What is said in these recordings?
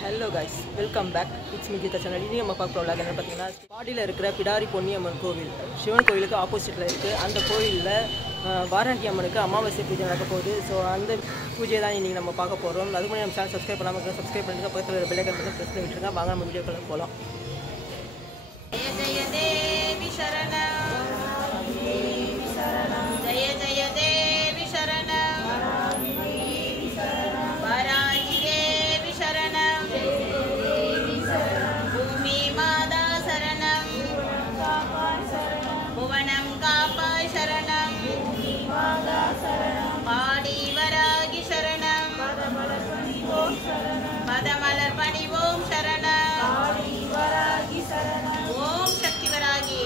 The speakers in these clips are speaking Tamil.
Hello guys, welcome back. It's me Geetha channel. இனி நம்ம பார்க்க விளாக் என்ன பார்த்தீங்கன்னா, பாடியில் இருக்கிற பிடாரி பொன்னியம்மன் கோவில் சிவன் கோவிலுக்கு ஆப்போசிட்டில் இருக்குது. அந்த கோவிலில் வாராகி அம்மனுக்கு அமாவாசை பூஜை நடக்க போகுது. ஸோ அந்த பூஜையை தான் இன்றைக்கி நம்ம பார்க்க போகிறோம். அதுக்கு முன்னாடி நம்ம சேனல் சப்ஸ்கிரைப் பண்ணாமல் சப்ஸ்கிரைப் பண்ணிட்டு பக்கத்தில் ஒரு பெல் ஐகான் மட்டும் ப்ரெஸ் பண்ணி விட்டுருங்க. வாங்க நம்ம வீடியோக்குள்ள போகலாம். ஜெய ஜெய தேவி சரணம், ஜெய ஜெய தேவி சரணம், வாராகி தேவி சரணம், பூமி மாதா சரணம், புவனம் காப்பாய் சரணம், பாடி வராகி சரணம், பதமலர் பணிவோம் சரணம், ஓம் சக்தி வராகி.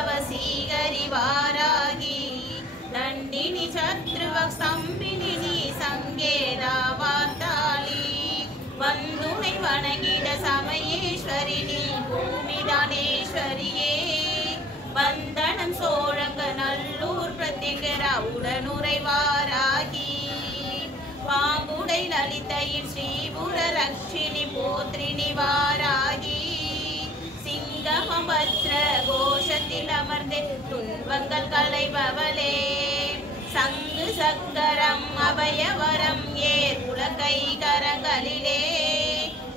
वसीकरि वारागी दण्डिनि शत्रुवस्तम्भिनि सङ्गेदा वार्ताली वन्दुनै वणगिड समयेश्वरिनि भूमिदानेश्वरिये वन्दनं सोळङ्गनल्लूर् प्रत्यङ्गरा उडनुरै वारागी पाम्बुडै ललितयिन् श्रीपुररक्षिणि पोत्रिनि वारागी சிங்கமம் பத்ர கோஷத்தில் அமர்ந்து துன்பங்கள் களைபவளே சங்கு சக்கரம் அபயவரம் ஏர் உலகை கரங்களிலே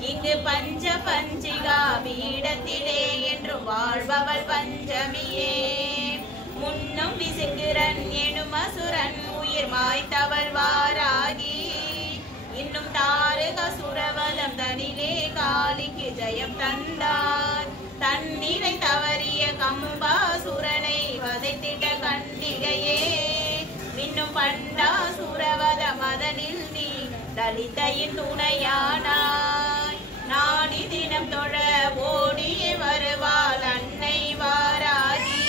இங்கு பஞ்ச பஞ்சிகா பீடத்திலே என்று வாழ்பவள் பஞ்சமியே முன்னும் விசுக்கிரன் எனும் அசுரன் உயிர் மாய்த்தவள் வாராகி இன்னும் தாரக சுரவலம் தனிலே காளிக்கு ஜெயம் தந்தார் தன்னிலை தவறிய கம்பாசுரனை வதைத்திட்ட கண்டிகையே இன்னும் பண்டாசுரவத மதனில் நீ லலிதையின் துணையானாய் நாடி தினம் தொழ ஓடியே வருவாள் அன்னை வாராகி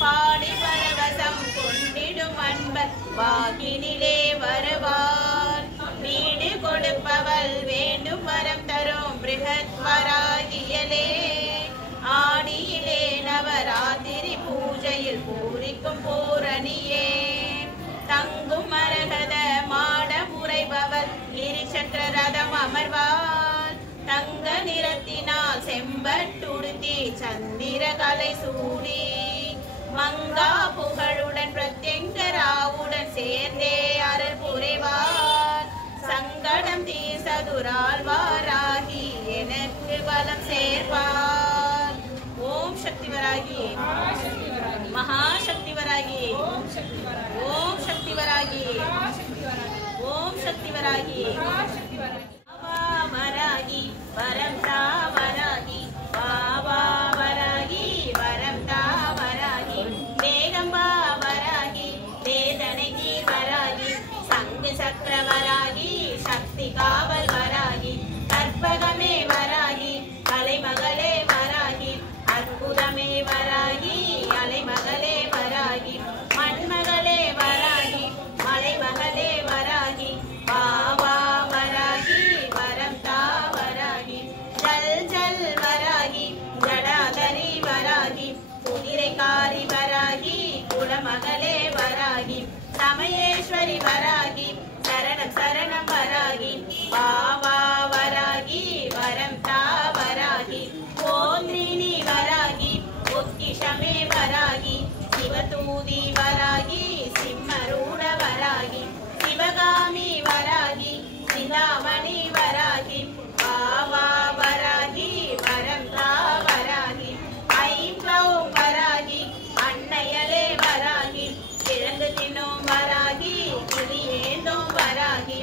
பாடி பரவசம் கொண்டிடும் அன்பர் வாகினிலே வருவாள் வீடு கொடுப்பவள் வேண்டும் வரம் தரும் பிருஹத் வராகியலே ஆடியிலே நவராத்திரி பூஜையில் பூரிக்கும் பூரணியே தங்கும் மரகத மாட முறைபவள் இருசக்கர ரதம் அமர்வாள் தங்க நிறத்தினால் செம்பட்டுடுத்தி சந்திர கலை சூடி மங்கா புகழுடன் பிரத்யங்கராவுடன் சேர்ந்தே அருள் புரிவார் சங்கடம் தீசதுரால் வாராகி எனக்கு பலம் சேர்ப்பார் ஓம் சக்தி வராகி மகாசக்தி வராகி ஓம் சக்தி வராகி ஓம் சக்தி வராகி வராகி வரம் தா வராகி பாபா வராகி வரம் தா வராகி வேகம்பா வராகி வேதனை தீர் வராகி சங்கு சக்கர வராகி சக்தி காவல் வராகி கற்பகமே வராகி கலைமகளே வராகி அற்புதமே வராகி அலைமகளே வராகி மண்மகளே வராகி மலைமகளே வராகி பாபா வராகி வரம் தா வராகி ஜல் ஜல் வராகி ஜடாதரி வராகி குதிரைக்காரி வராகி குலமகளே வராகி சமயேஸ்வரி வராகி சரணம் சரணம் வராகி பாபா வராகி வரம் தா வராகி ஓந்திரினி வராகி பொக்கிஷமே வராகி சிவதூதி வராகி சிம்மரூட வராகி சிவகாமி வராகி சிந்தாமணி வராகி பாபா வராகி வரம் தா வராகி ஐம்பவும் வராகி அன்னையலே வராகி கிழங்கு தின்னும் வராகி கிளியேந்தும் வராகி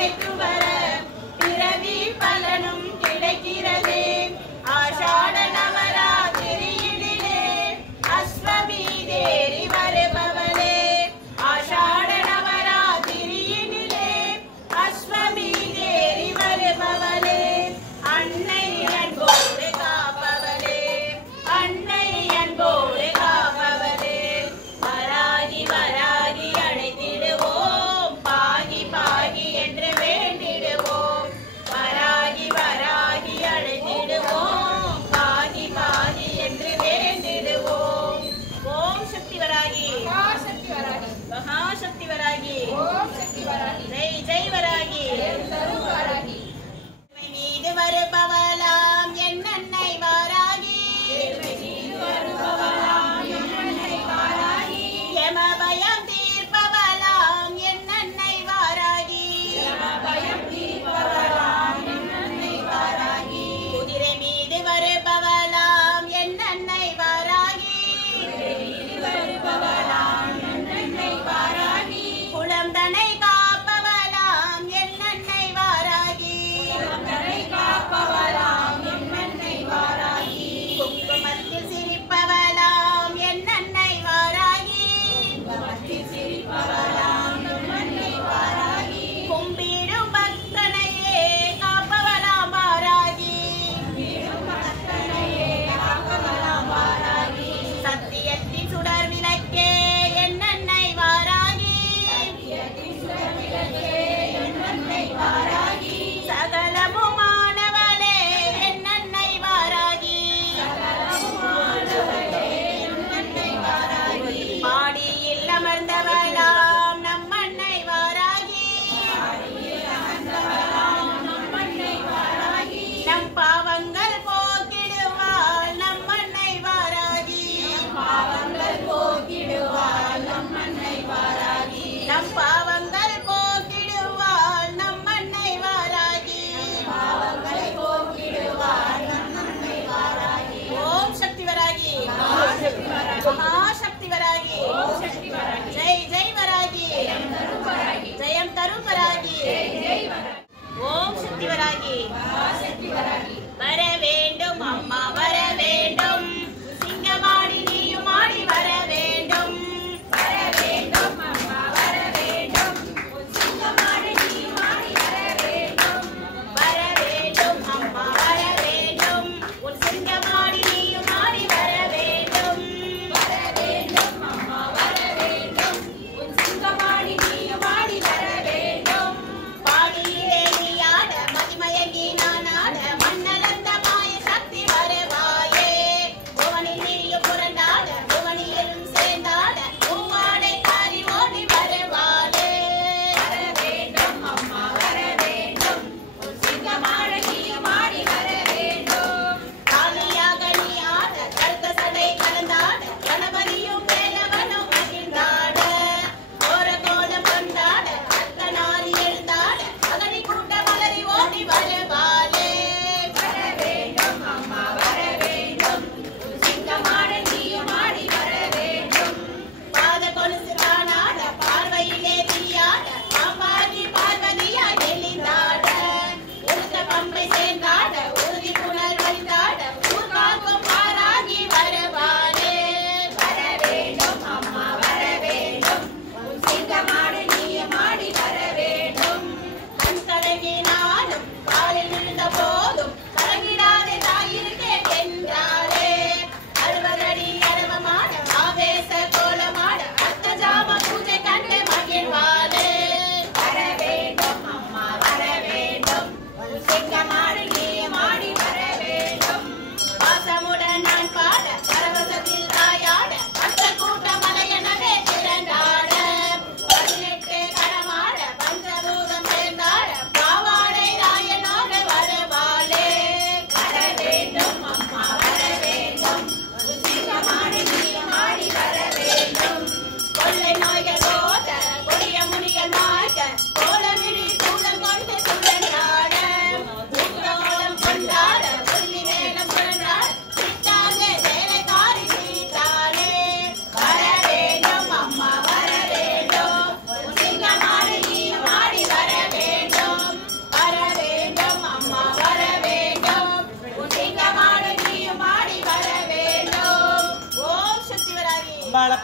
அழைத்து வர பிறவி பலனும் கிடைக்கிறதே. ஆஷாட நவராத்திரியிலே அஸ்வமி தேறி வருபவளே. ஆஷாட நவராத்திரியிலே அஸ்வமி தேறி வருபவளே. அன்னை அன்போடு காப்பவளே. அன்னை அன்போடு காப்பவளே. வராகி வராகி அழைத்திடுவோம். பாகி பாகி என்று வேண்டிடுவோம். வராகி வராகி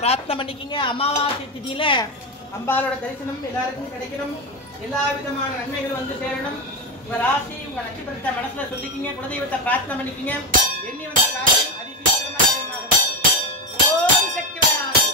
பிரார்த்தனை பண்ணிக்கிங்க. அமாவாசை திதியில அம்பாளோட தரிசனம் எல்லாருக்கும் கிடைக்கணும். எல்லா விதமான நன்மைகளும் வந்து சேரணும். உங்க ராசி உங்க நட்சத்திரத்தை மனசுல சொல்லிக்கிங்க. குலதெய்வத்தை பிரார்த்தனை பண்ணிக்கிங்க. எண்ணி வந்த காரியம் அதிசீக்கிரமா நிறைவேறும். ஓம் சக்தி வராது.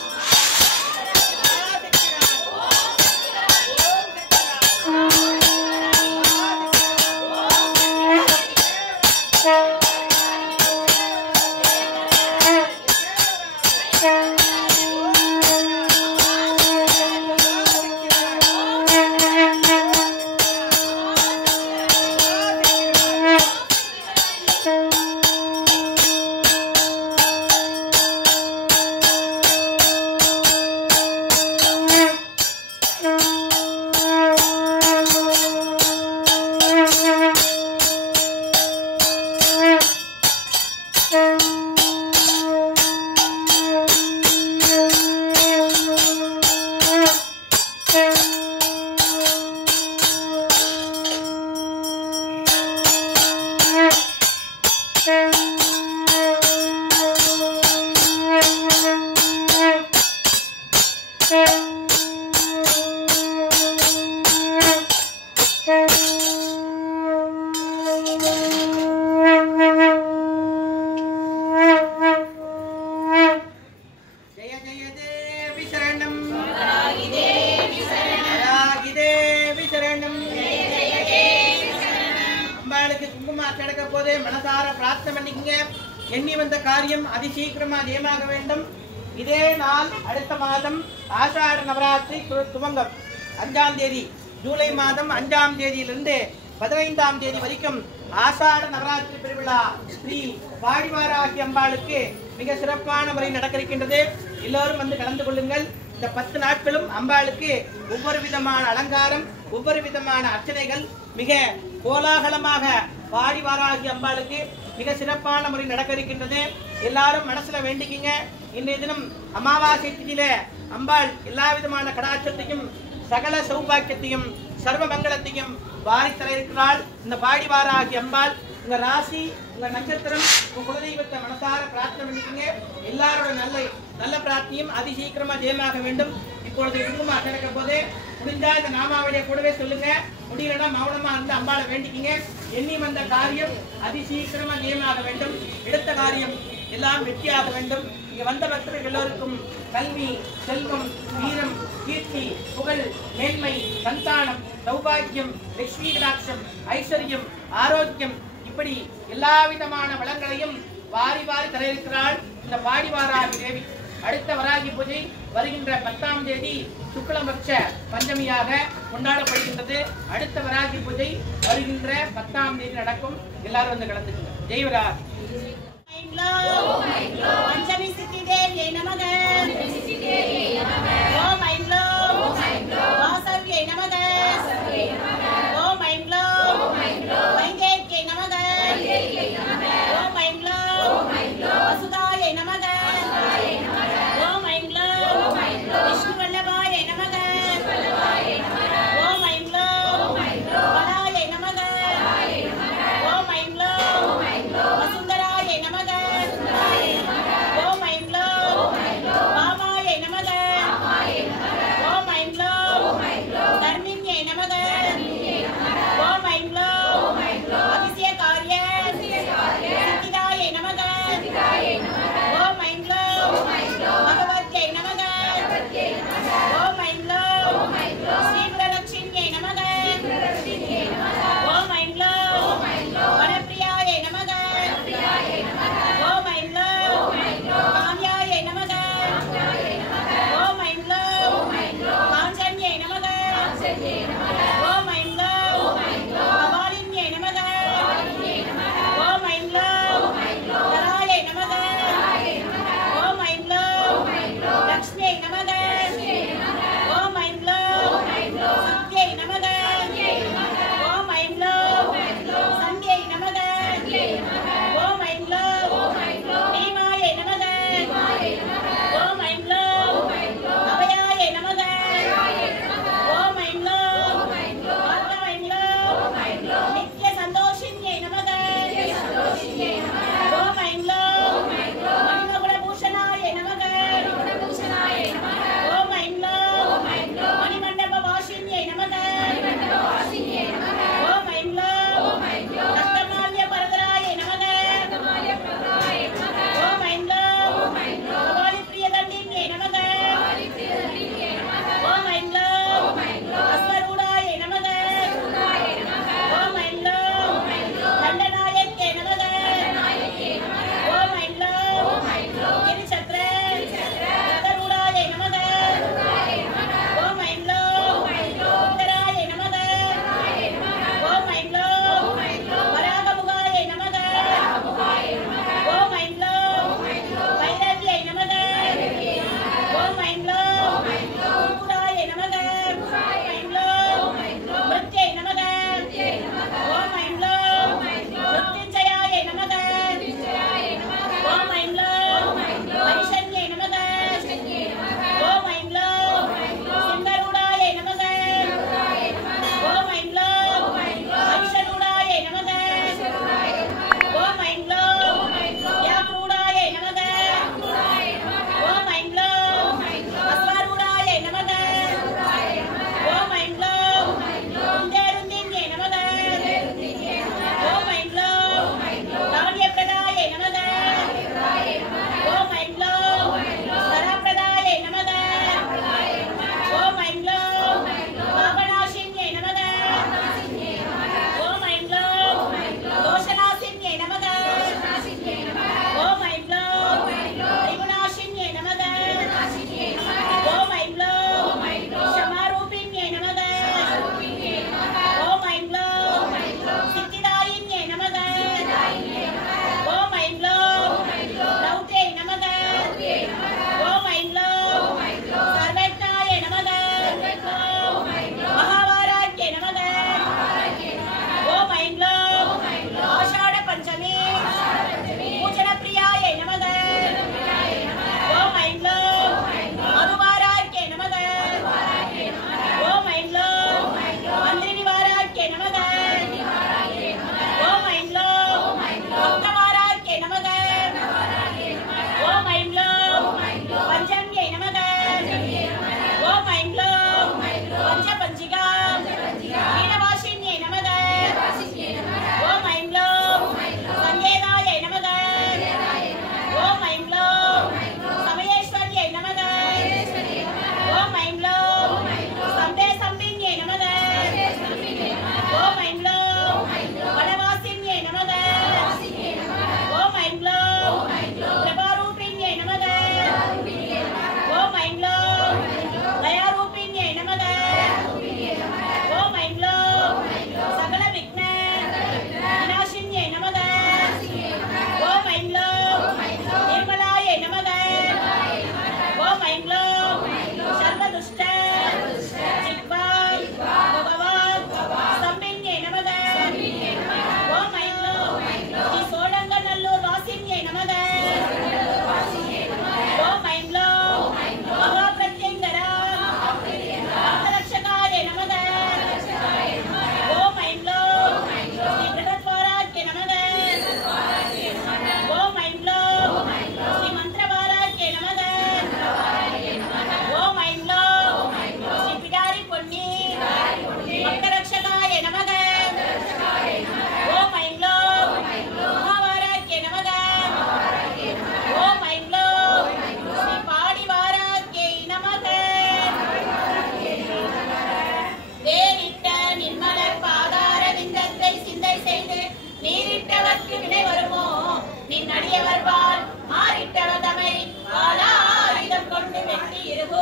மனசார பிரார்த்தனை பண்ணிக்கங்க. எண்ணி வந்த காரியம் அதிசீக்கிரமா ஜெயமாக வேண்டும். இதே நாள் அடுத்த மாதம் ஆஷாட நவராத்திரி துவங்கம் 5ஆம் தேதி, ஜூலை மாதம் 5ஆம் தேதியிலிருந்து 15ஆம் தேதி வரைக்கும் ஆஷாட நவராத்திரி பெருவிழா ஸ்ரீ வாடிவாராகி அம்பாளுக்கு மிக சிறப்பான முறை நடக்க இருக்கின்றது. எல்லோரும் வந்து கலந்து கொள்ளுங்கள். இந்த 10 நாட்களும் அம்பாளுக்கு ஒவ்வொரு விதமான அலங்காரம், ஒவ்வொரு விதமான அர்ச்சனைகள் மிக கோலாகலமாக வாடிவாராகி அம்பாளுக்கு மிக சிறப்பான முறை நடக்க இருக்கின்றது. எல்லாரும் மனசுல வேண்டிக்கிங்க. இன்றைய தினம் அமாவாசை திதியில அம்பாள் எல்லா விதமான கடாட்சத்தையும் சகல சௌபாக்கியத்தையும் சர்வ மங்களத்தையும் வாரி தர இருக்கிறாள். இந்த வாடிவாராகி அம்பாள் உங்க ராசி உங்க நட்சத்திரம் உங்க குலதெய்வத்தை மனசார பிரார்த்தனை பண்ணிக்கங்க. எல்லாரோட நல்ல பிரார்த்தனையும் அதிசீக்கிரமா ஜெயமாக வேண்டும். இப்பொழுது குங்குமம் அர்ச்சனைக்க போது முடிஞ்சா இந்த நாமாவளியை கூடவே சொல்லுங்க. முடியலன்னா மௌனமா இருந்து அம்பாளை வேண்டிக்கிங்க. எண்ணி வந்த காரியம் அதிசீக்கிரமா ஜெயமாக வேண்டும். எடுத்த காரியம் எல்லாம் வெற்றியாக வேண்டும். இங்க வந்த பக்தர்கள் எல்லோருக்கும் கல்வி, செல்வம், வீரம், கீர்த்தி, புகழ், மேன்மை, சந்தானம், சௌபாகியம், லட்சுமி கடாட்சம், ஐஸ்வர்யம், ஆரோக்கியம் இப்படி எல்லா விதமான வளங்களையும் வாரி வாரி தர இருக்கிறாள் இந்த வாடிவாராகி தேவி. அடுத்த வராகி பூஜை வருகின்ற 10ஆம் தேதி சுக்லபக்ஷ பஞ்சமியாக கொண்டாடப்படுகின்றது. அடுத்த வராகி பூஜை வருகின்ற 10ஆம் தேதி நடக்கும். எல்லாரும் வந்து கலந்துக்குங்க. ஜெய்வராஜ். பஞ்சமி சித்தி தேவியை நமக. ஓம் ஐம் க்ளௌம் வாசவ்யை நமக. ஓம் ஐம் க்ளௌம் வைங்கேர்யை நமக. ஓம் ஐம் க்ளௌம் வசுதாயை நமக. ஓம் ஐம் க்ளௌம் விஷ்ணு வல்லபாயை நமக. ஓம் ஐம் க்ளௌம் வலாயை நமக. ஓம் ஐம் க்ளௌம் வசுந்தராயை நமக.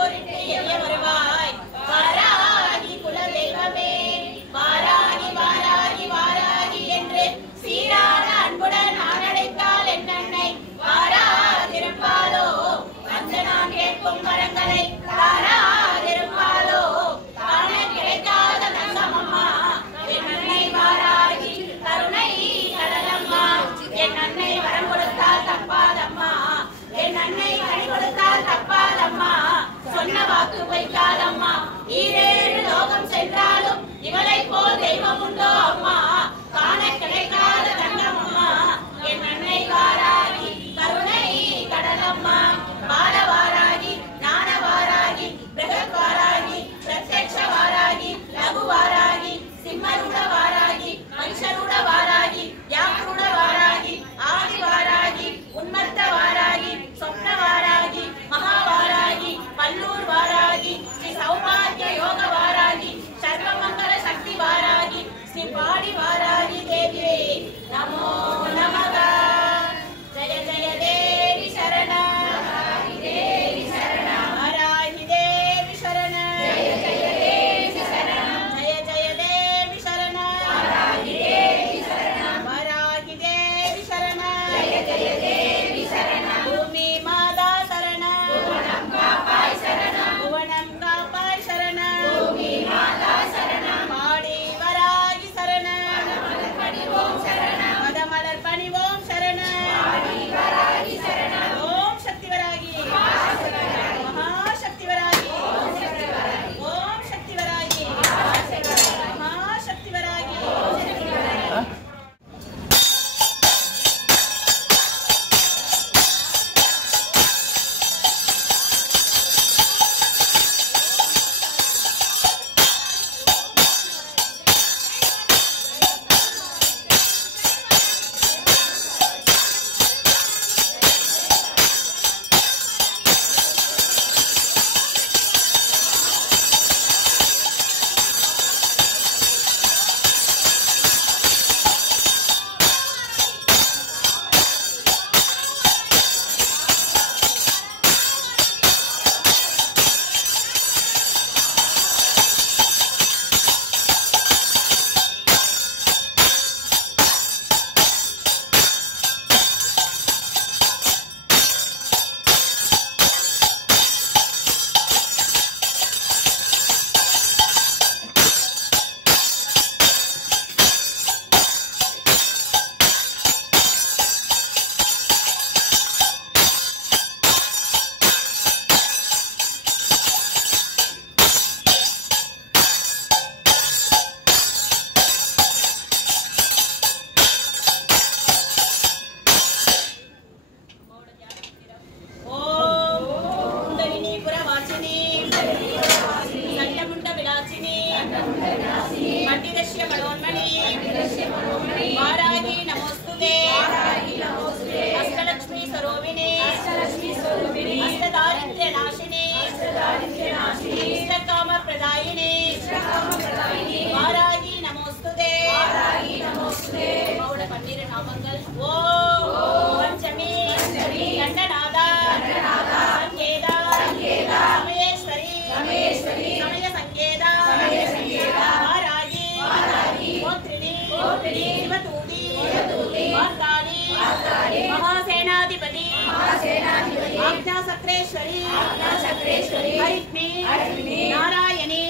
போரிட்டு எரிய வருவாய் வாராகி குல தெய்வமே வாராகி வாராகி வாராகி என்று சீரான அன்புடன் நான் அழைத்தால் என் அன்னை வாராதிருப்பாளோ அந்த நான் கேட்கும் வரங்களை தாராதிருப்பாளோ காண கிடைக்காத தங்கமம்மா என் அன்னை வாராகி கருணை கடலம்மா என் அன்னை வரம் கொடுத்தால் தப்பாதம்மா என் அன்னை கனி கொடுத்தால் தப்பாதம்மா சொன்ன வாக்கு வைக்காதம்மா ஈரேழு லோகம் சென்றாலும் இவளை போல் தெய்வம் உண்டோ அம்மா காண கிடைக்காத தங்கமம்மா என் அன்னை வாராகி கருணை கடலம்மா பால வாராகி ஞான வாராகி பிரகத் வாராகி பிரத்யக்ஷ வாராகி லகு வாராகி சிம்மரூட வாராகி மனுஷரூட வாராகி யாக்ரூட வாராகி ஆதி வாராகி உன்மத்த வாராகி சொப்ன வாராகி மகாவாராகி பல்லூர் வாராகி ஸ்ரீ சௌபாகிய யோக வாராகி சர்வமங்கல சக்தி வாராகி ஸ்ரீ பாடி வாராகி தேவியே நமோ நமக ஜய ஜய தேவி சரண வாராகி தேவி சரண வாராகி தேவி சரண ஜய ஜய தேவி சரண ஜய ஜய தேவி சரண வாராகி தேவி சரண வாராகி தேவி சரண ஜய ஜய தேவி சரண பூமி மாதா சரண புவனம் காப்பாய் சரண புவனம் காப்பாய் சரண பூமி மாதா சரண பாடி வராகி சரண மதமலர் பணிவோம் சரண மதமலர் பணிவோம் சரண பாடி வராகி சரண ஓம் சக்தி வராகி மகாசக்தி வராகி ஓம் சக்தி வராகி ஓம் சக்தி வராகி மகாசக்தி வராகி ஓம் சக்தி வராகி महासेनाधिपति आज्ञाचक्रेश्वरी हरिग्नि नारायणी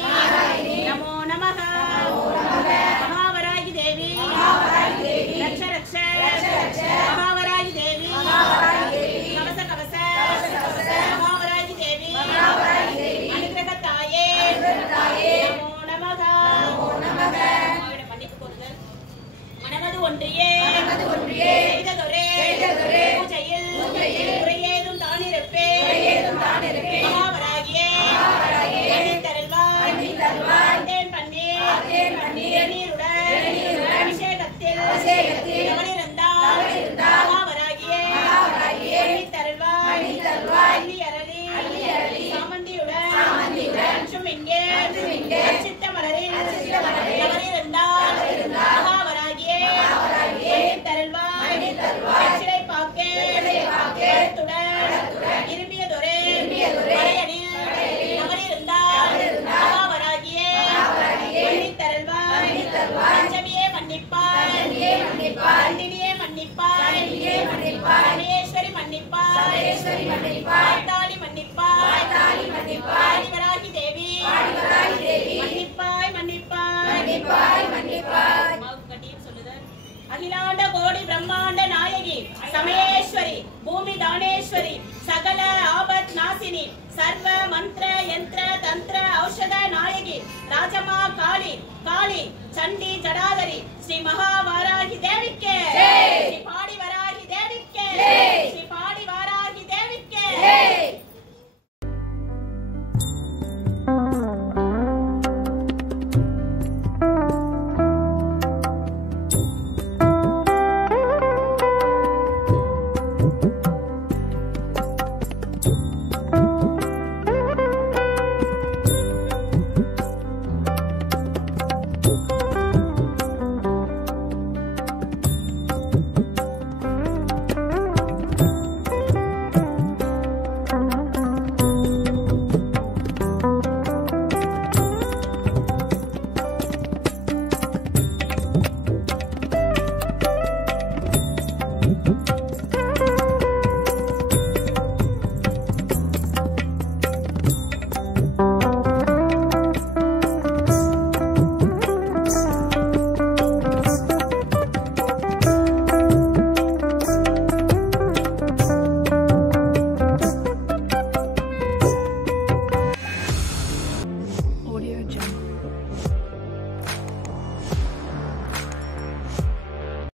नमो नमः महावरागी देवी रक्ष रक्ष महावरागी देवी कवच कवच महावरागी देवी अनुग्रहताये नमो नमः மனமது ஒன்றியே செய்ததொரே பூஜையில் குறையேதும் தானிருப்பே மகாவராகியே தருள்வாய் பன்னீர் பிரம்மாண்ட நாயகி சமயேஸ்வரி பூமி தானேஸ்வரி சகல ஆபத் நாசினி சர்வ மந்திர யந்திர தந்திர ஔஷத நாயகி ராஜமா காளி காளி சண்டி ஜடாதரி ஸ்ரீ மகாவாராகி தேவிக்கே ஸ்ரீ பாடி வராகி தேவிக்கே ஸ்ரீ பாடி வாராகி தேவிக்கே